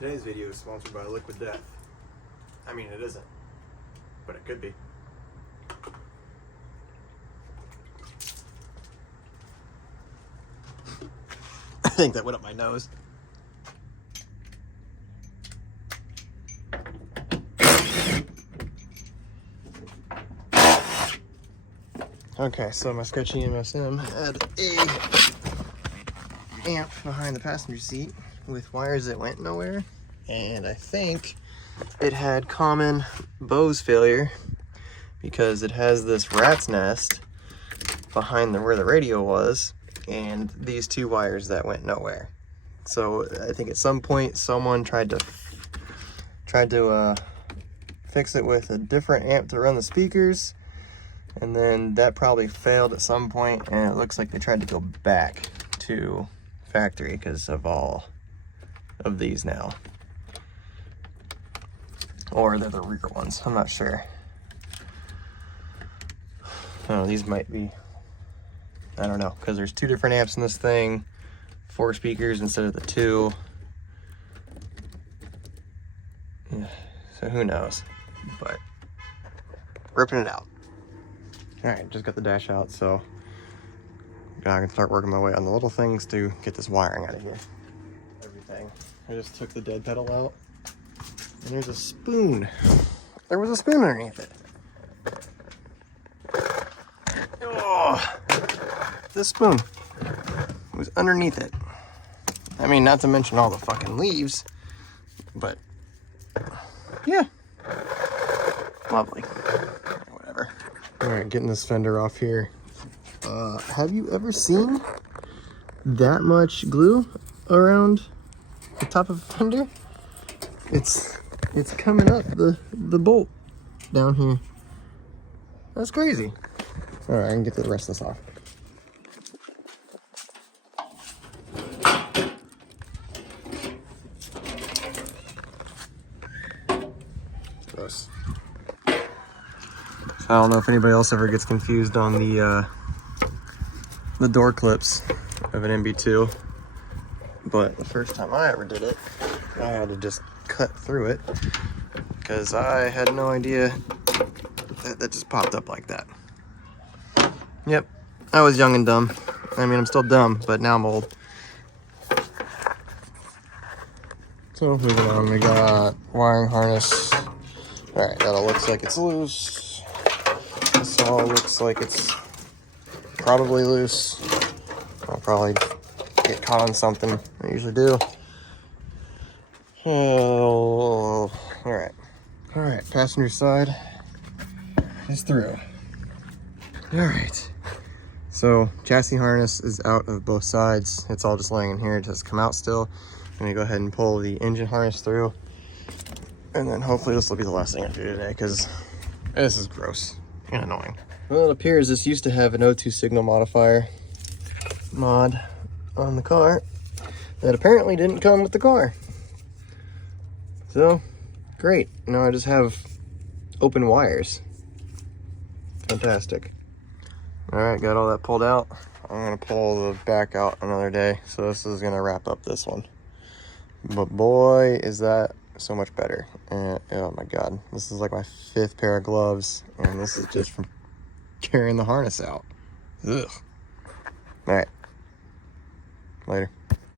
Today's video is sponsored by Liquid Death. I mean, it isn't, but it could be. I think that went up my nose. Okay, so my Sketchy MSM had a amp behind the passenger seat with wires that went nowhere, and I think it had common Bose failure because it has this rat's nest behind where the radio was, and these two wires that went nowhere. So I think at some point someone tried to fix it with a different amp to run the speakers, and then that probably failed at some point, and it looks like they tried to go back to factory because of all of these now. Or they're the rear ones, I'm not sure. Oh, these might be, I don't know, because there's two different amps in this thing, 4 speakers instead of the 2. Yeah, so who knows, but ripping it out. All right, just got the dash out, so I can start working my way on the little things to get this wiring out of here. Everything. I just took the dead pedal out, and there's a spoon. There was a spoon underneath it. Oh, this spoon was underneath it. I mean, not to mention all the fucking leaves, but yeah, lovely. Whatever. All right, getting this fender off here. Have you ever seen that much glue around the top of a fender? It's coming up the bolt down here. That's crazy. All right, I can get the rest of this off. Gross. I don't know if anybody else ever gets confused on the door clips of an MB2, but the first time I ever did it, I had to just cut through it because I had no idea that just popped up like that. Yep, I was young and dumb. I mean, I'm still dumb, but now I'm old. So moving on, we got wiring harness. All right, that all looks like it's loose. This all looks like it's probably loose. I'll probably get caught on something. I usually do. Oh, all right. All right, passenger side is through. All right. So chassis harness is out of both sides. It's all just laying in here. It does come out still. I'm gonna go ahead and pull the engine harness through, and then hopefully this will be the last thing I do today because this is gross and annoying. Well, it appears this used to have an O2 signal modifier mod on the car that apparently didn't come with the car. So, great. Now I just have open wires. Fantastic. All right, got all that pulled out. I'm gonna pull the back out another day. So this is gonna wrap up this one. But boy, is that so much better. And, oh my God, this is like my 5th pair of gloves, and this is just from carrying the harness out. Ugh. All right, later.